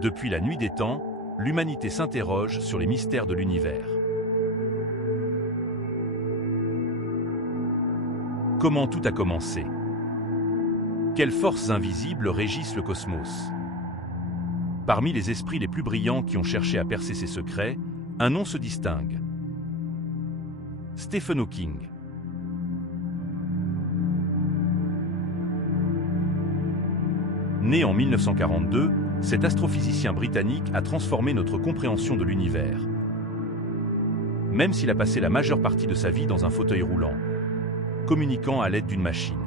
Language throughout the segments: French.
Depuis la nuit des temps, l'humanité s'interroge sur les mystères de l'univers. Comment tout a commencé? Quelles forces invisibles régissent le cosmos? Parmi les esprits les plus brillants qui ont cherché à percer ces secrets, un nom se distingue. Stephen Hawking. Né en 1942, cet astrophysicien britannique a transformé notre compréhension de l'univers. Même s'il a passé la majeure partie de sa vie dans un fauteuil roulant, communiquant à l'aide d'une machine.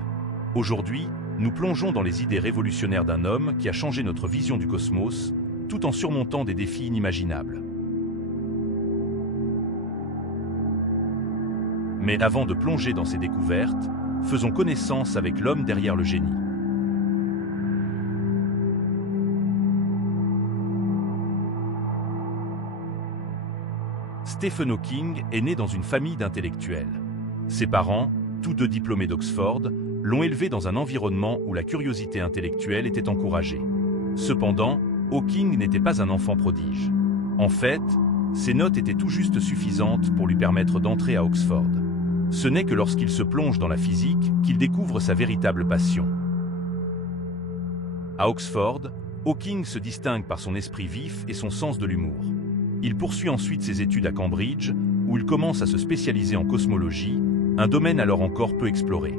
Aujourd'hui, nous plongeons dans les idées révolutionnaires d'un homme qui a changé notre vision du cosmos, tout en surmontant des défis inimaginables. Mais avant de plonger dans ces découvertes, faisons connaissance avec l'homme derrière le génie. Stephen Hawking est né dans une famille d'intellectuels. Ses parents, tous deux diplômés d'Oxford, l'ont élevé dans un environnement où la curiosité intellectuelle était encouragée. Cependant, Hawking n'était pas un enfant prodige. En fait, ses notes étaient tout juste suffisantes pour lui permettre d'entrer à Oxford. Ce n'est que lorsqu'il se plonge dans la physique qu'il découvre sa véritable passion. À Oxford, Hawking se distingue par son esprit vif et son sens de l'humour. Il poursuit ensuite ses études à Cambridge, où il commence à se spécialiser en cosmologie, un domaine alors encore peu exploré.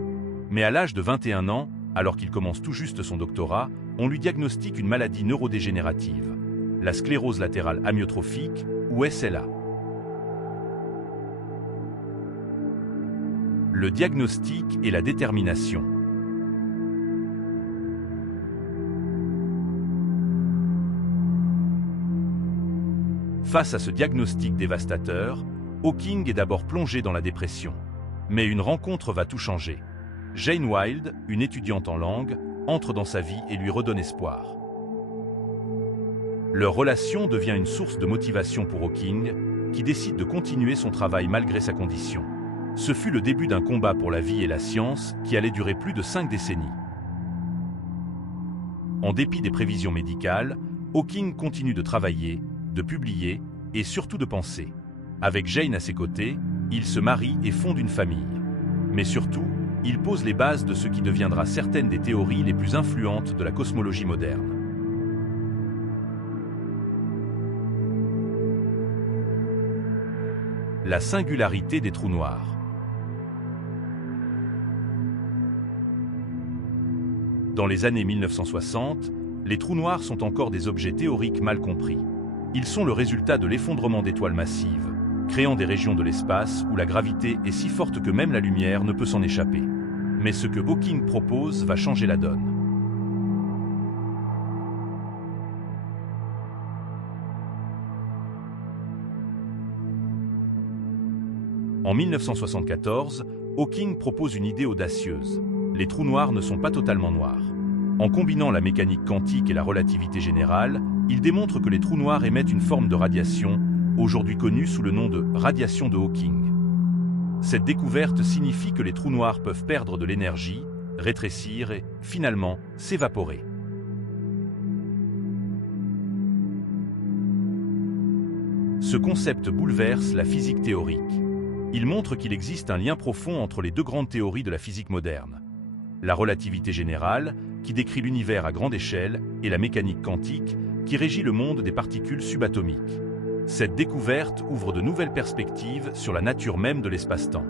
Mais à l'âge de 21 ans, alors qu'il commence tout juste son doctorat, on lui diagnostique une maladie neurodégénérative, la sclérose latérale amyotrophique, ou SLA. Le diagnostic et la détermination. Face à ce diagnostic dévastateur, Hawking est d'abord plongé dans la dépression. Mais une rencontre va tout changer. Jane Wilde, une étudiante en langue, entre dans sa vie et lui redonne espoir. Leur relation devient une source de motivation pour Hawking, qui décide de continuer son travail malgré sa condition. Ce fut le début d'un combat pour la vie et la science qui allait durer plus de 5 décennies. En dépit des prévisions médicales, Hawking continue de travailler, de publier et surtout de penser. Avec Jane à ses côtés, il se marie et fonde une famille. Mais surtout, il pose les bases de ce qui deviendra certaines des théories les plus influentes de la cosmologie moderne. La singularité des trous noirs. Dans les années 1960, les trous noirs sont encore des objets théoriques mal compris. Ils sont le résultat de l'effondrement d'étoiles massives, créant des régions de l'espace où la gravité est si forte que même la lumière ne peut s'en échapper. Mais ce que Hawking propose va changer la donne. En 1974, Hawking propose une idée audacieuse. Les trous noirs ne sont pas totalement noirs. En combinant la mécanique quantique et la relativité générale, il démontre que les trous noirs émettent une forme de radiation, aujourd'hui connue sous le nom de radiation de Hawking. Cette découverte signifie que les trous noirs peuvent perdre de l'énergie, rétrécir et, finalement, s'évaporer. Ce concept bouleverse la physique théorique. Il montre qu'il existe un lien profond entre les deux grandes théories de la physique moderne. La relativité générale, qui décrit l'univers à grande échelle, et la mécanique quantique, qui régit le monde des particules subatomiques. Cette découverte ouvre de nouvelles perspectives sur la nature même de l'espace-temps.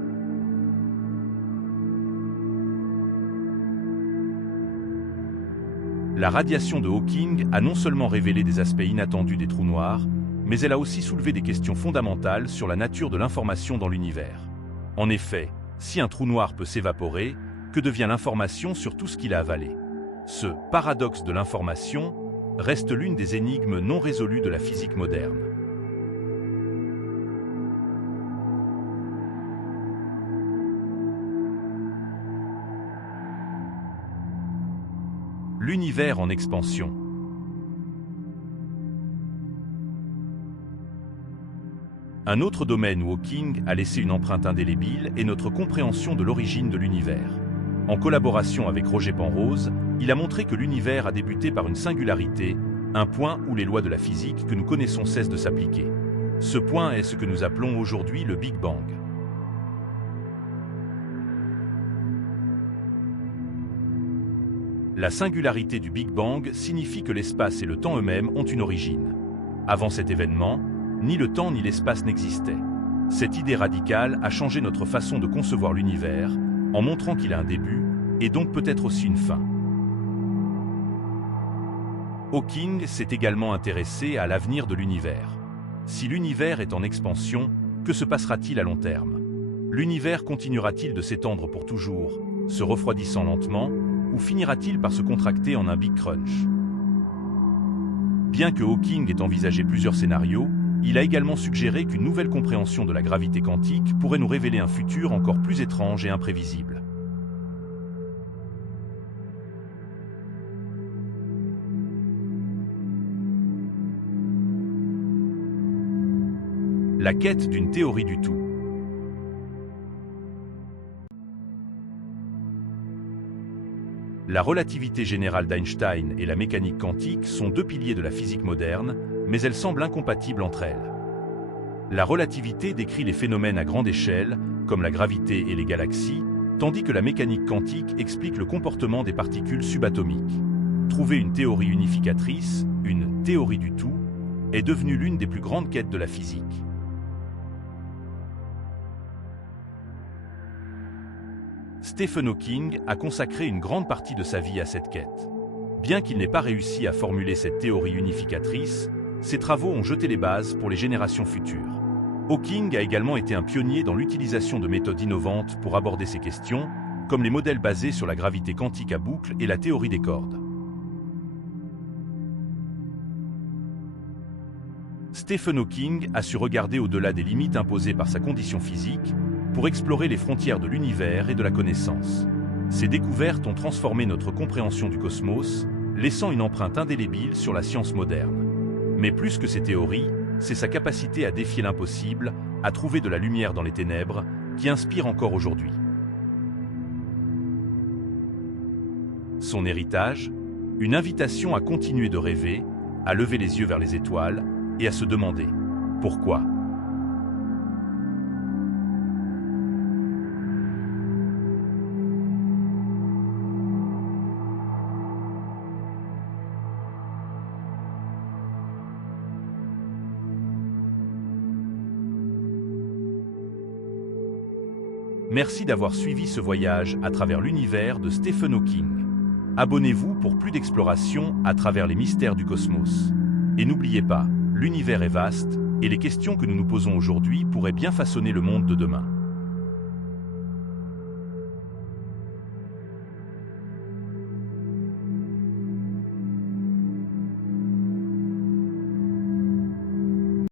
La radiation de Hawking a non seulement révélé des aspects inattendus des trous noirs, mais elle a aussi soulevé des questions fondamentales sur la nature de l'information dans l'univers. En effet, si un trou noir peut s'évaporer, que devient l'information sur tout ce qu'il a avalé? Ce paradoxe de l'information reste l'une des énigmes non résolues de la physique moderne. L'univers en expansion. Un autre domaine où Hawking a laissé une empreinte indélébile est notre compréhension de l'origine de l'univers. En collaboration avec Roger Penrose, il a montré que l'univers a débuté par une singularité, un point où les lois de la physique que nous connaissons cessent de s'appliquer. Ce point est ce que nous appelons aujourd'hui le Big Bang. La singularité du Big Bang signifie que l'espace et le temps eux-mêmes ont une origine. Avant cet événement, ni le temps ni l'espace n'existaient. Cette idée radicale a changé notre façon de concevoir l'univers, en montrant qu'il a un début, et donc peut-être aussi une fin. Hawking s'est également intéressé à l'avenir de l'univers. Si l'univers est en expansion, que se passera-t-il à long terme? L'univers continuera-t-il de s'étendre pour toujours, se refroidissant lentement, ou finira-t-il par se contracter en un Big Crunch? Bien que Hawking ait envisagé plusieurs scénarios, il a également suggéré qu'une nouvelle compréhension de la gravité quantique pourrait nous révéler un futur encore plus étrange et imprévisible. La quête d'une théorie du tout. La relativité générale d'Einstein et la mécanique quantique sont deux piliers de la physique moderne, mais elles semblent incompatibles entre elles. La relativité décrit les phénomènes à grande échelle, comme la gravité et les galaxies, tandis que la mécanique quantique explique le comportement des particules subatomiques. Trouver une théorie unificatrice, une théorie du tout, est devenue l'une des plus grandes quêtes de la physique. Stephen Hawking a consacré une grande partie de sa vie à cette quête. Bien qu'il n'ait pas réussi à formuler cette théorie unificatrice, ses travaux ont jeté les bases pour les générations futures. Hawking a également été un pionnier dans l'utilisation de méthodes innovantes pour aborder ces questions, comme les modèles basés sur la gravité quantique à boucle et la théorie des cordes. Stephen Hawking a su regarder au-delà des limites imposées par sa condition physique pour explorer les frontières de l'univers et de la connaissance. Ces découvertes ont transformé notre compréhension du cosmos, laissant une empreinte indélébile sur la science moderne. Mais plus que ses théories, c'est sa capacité à défier l'impossible, à trouver de la lumière dans les ténèbres, qui inspire encore aujourd'hui. Son héritage, une invitation à continuer de rêver, à lever les yeux vers les étoiles et à se demander « Pourquoi ?» Merci d'avoir suivi ce voyage à travers l'univers de Stephen Hawking. Abonnez-vous pour plus d'exploration à travers les mystères du cosmos. Et n'oubliez pas, l'univers est vaste, et les questions que nous nous posons aujourd'hui pourraient bien façonner le monde de demain.